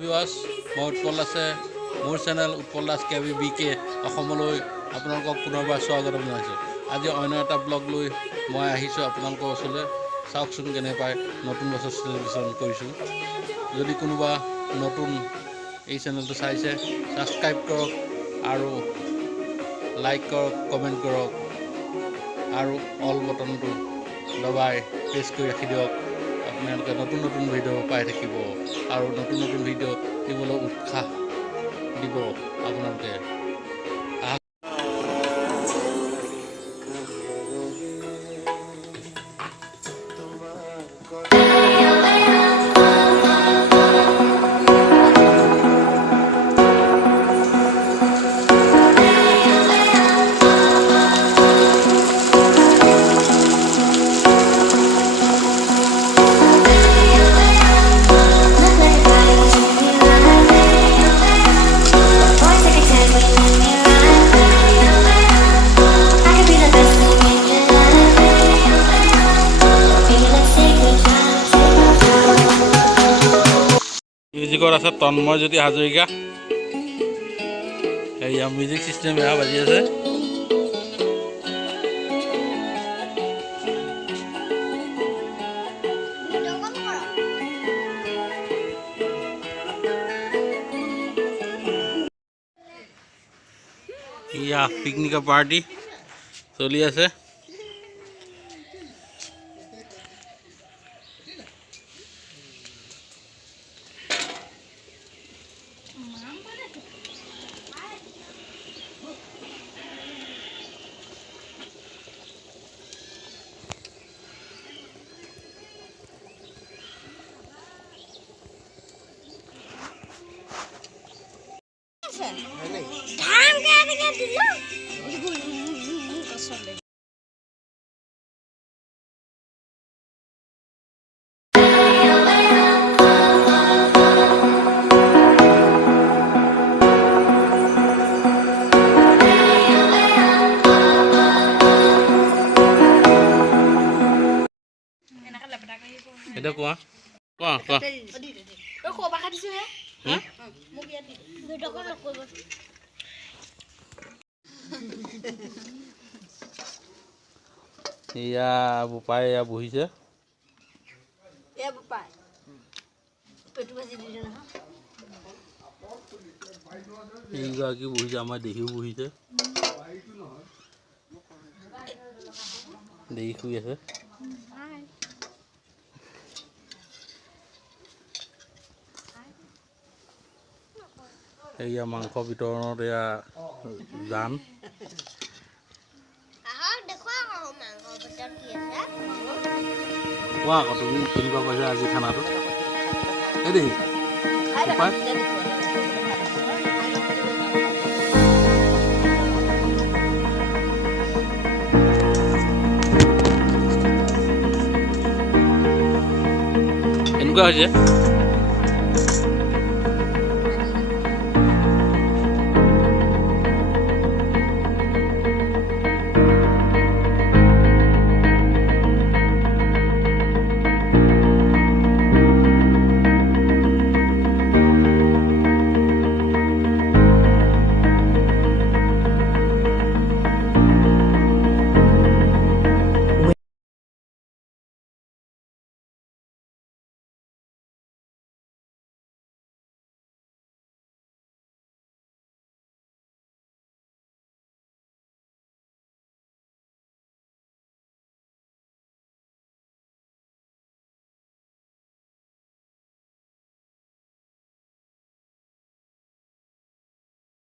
Viewers মই উৎপল দাসে মোৰ চেনেল উৎপল দাস KBBK অসমলৈ আপোনালোকক পুনৰবাৰ স্বাগতম জনাইছোঁ। আজি অন্য এটা ব্লগ লৈ মই আহিছোঁ আপোনালোকৰ ওচৰলৈ। চাওকচোন কেনে পায় নতুন বছৰ চেলিব্ৰেশ্যন কৰিছোঁ। যদি কোনোবা নতুন এই চেনেলটো চাইছে ছাবস্ক্ৰাইব কৰক আৰু লাইক কৰক, কমেণ্ট কৰক আৰু অল বটনটো দবাই প্ৰেছ কৰি ৰাখি দিয়ক। আপোনালোকে নতুন নতুন ভিডিঅ' পাই থাকিব আৰু নতুন নতুন ভিডিঅ' দিবলৈ উৎসাহ দিব আপোনালোকে। মিউজিকত আছে তন্ময় জ্যোতি হাজৰিকা। এয়া মিউজিক চিষ্টেম এয়া বাজি আছে। এয়া পিকনিকৰ পাৰ্টি চলি আছে। এটা কোৱা কোৱা কোৱা এয়া বোপাই এয়া বহিছে। এইগৰাকী বহিছে, আমাৰ দেহিও বহিছে, দেহি শুই আছে। এয়া মাংস বিতৰণত এয়া জান। কোৱা আকৌ তুমি কেনেকুৱা পাইছা আজি খানাটো? এই দেই কেনেকুৱা হৈছে?